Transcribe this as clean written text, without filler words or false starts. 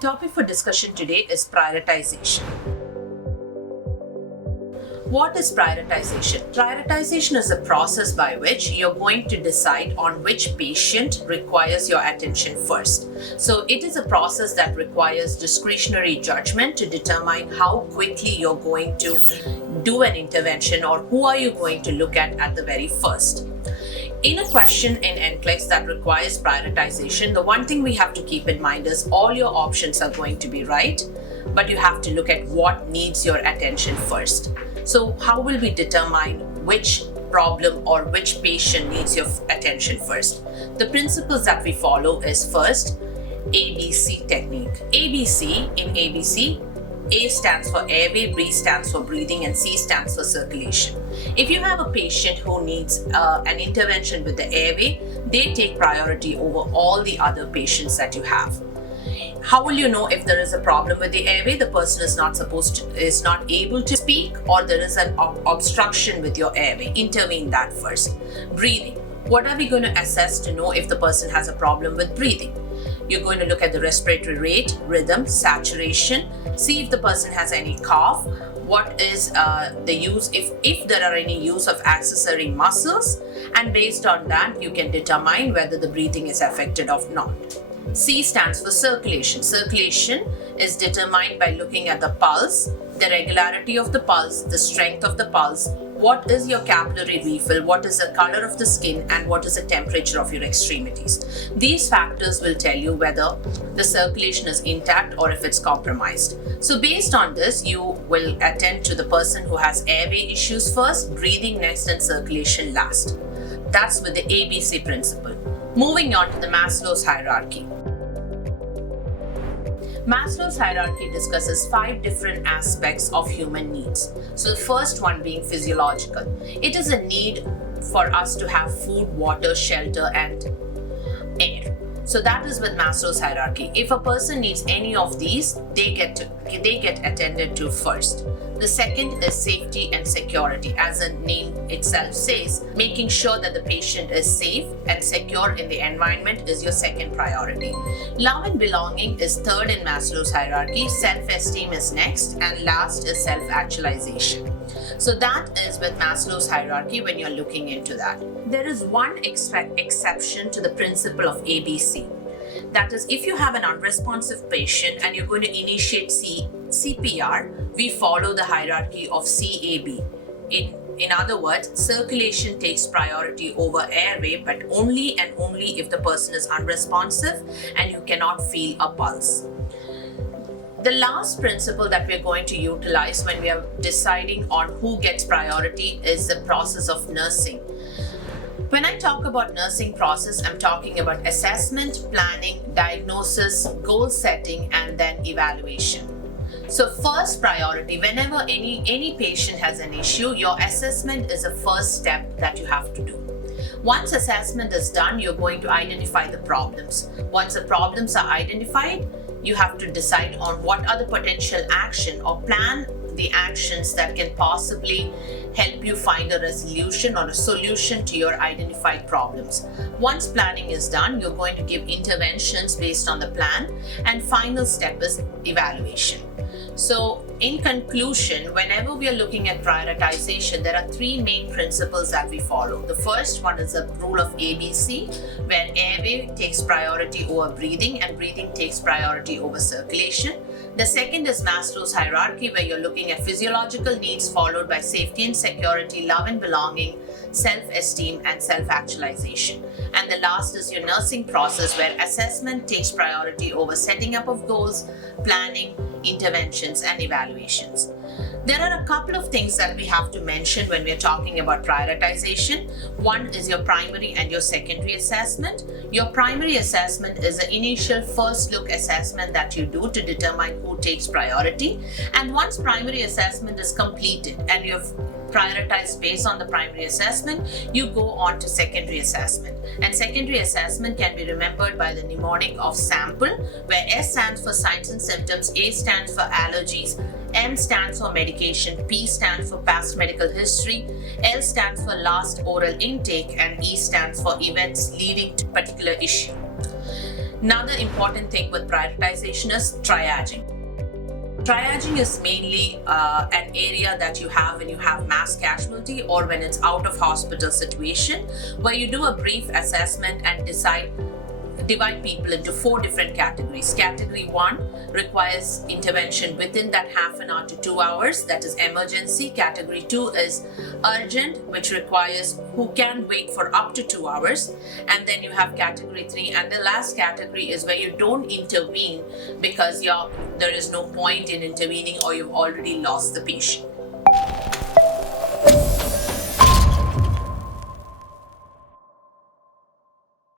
Topic for discussion today is prioritization. What is prioritization? Prioritization is a process by which you're going to decide on which patient requires your attention first. So it is a process that requires discretionary judgment to determine how quickly you're going to do an intervention or who are you going to look at the very first. In a question in NCLEX that requires prioritization, the one thing we have to keep in mind is all your options are going to be right, but you have to look at what needs your attention first. So how will we determine which problem or which patient needs your attention first? The principles that we follow is first, ABC technique. ABC, in ABC, A stands for airway, B stands for breathing, and C stands for circulation. If you have a patient who needs an intervention with the airway, they take priority over all the other patients that you have. How will you know if there is a problem with the airway? The person is not able to speak, or there is an obstruction with your airway. Intervene that first. Breathing. What are we going to assess to know if the person has a problem with breathing? You're going to look at the respiratory rate, rhythm, saturation, see if the person has any cough, what is the use, if there are any use of accessory muscles, and based on that, you can determine whether the breathing is affected or not. C stands for circulation. Circulation is determined by looking at the pulse, the regularity of the pulse, the strength of the pulse, what is your capillary refill, what is the color of the skin, and what is the temperature of your extremities. These factors will tell you whether the circulation is intact or if it's compromised. So based on this, you will attend to the person who has airway issues first, breathing next, and circulation last. That's with the ABC principle. Moving on to the Maslow's hierarchy. Maslow's hierarchy discusses 5 different aspects of human needs. So the first one being physiological. It is a need for us to have food, water, shelter, and air. So that is with Maslow's hierarchy. If a person needs any of these, they get attended to first. The second is safety and security. As the name itself says, making sure that the patient is safe and secure in the environment is your second priority. Love and belonging is third in Maslow's hierarchy. Self-esteem is next, and last is self-actualization. So that is with Maslow's hierarchy when you're looking into that. There is one exception to the principle of ABC. That is, if you have an unresponsive patient and you're going to initiate CPR, we follow the hierarchy of CAB. In other words, circulation takes priority over airway, but only and only if the person is unresponsive and you cannot feel a pulse. The last principle that we're going to utilize when we are deciding on who gets priority is the process of nursing. When I talk about nursing process, I'm talking about assessment, planning, diagnosis, goal setting, and then evaluation. So first priority, whenever any patient has an issue, your assessment is the first step that you have to do. Once assessment is done, you're going to identify the problems. Once the problems are identified, you have to decide on what are the potential action or plan the actions that can possibly help you find a resolution or a solution to your identified problems. Once planning is done, you're going to give interventions based on the plan, and final step is evaluation. So in conclusion, whenever we are looking at prioritization, there are 3 main principles that we follow. The first one is the rule of ABC, where airway takes priority over breathing and breathing takes priority over circulation. The second is Maslow's hierarchy, where you're looking at physiological needs followed by safety and security, love and belonging, self-esteem, and self-actualization. And the last is your nursing process, where assessment takes priority over setting up of goals, planning, interventions, and evaluations. There are a couple of things that we have to mention when we are talking about prioritization. One is your primary and your secondary assessment. Your primary assessment is the initial first look assessment that you do to determine who takes priority. And once primary assessment is completed and you have prioritized based on the primary assessment, you go on to secondary assessment. And secondary assessment can be remembered by the mnemonic of sample, where S stands for signs and symptoms, A stands for allergies, M stands for medication, P stands for past medical history, L stands for last oral intake, and E stands for events leading to particular issue. Another important thing with prioritization is triaging. Triaging is mainly an area that you have when you have mass casualty or when it's out of hospital situation, where you do a brief assessment and divide people into 4 different categories. Category 1 requires intervention within that half an hour to 2 hours, that is emergency. Category 2 is urgent, which requires who can wait for up to 2 hours. And then you have category 3, and the last category is where you don't intervene because there is no point in intervening or you've already lost the patient.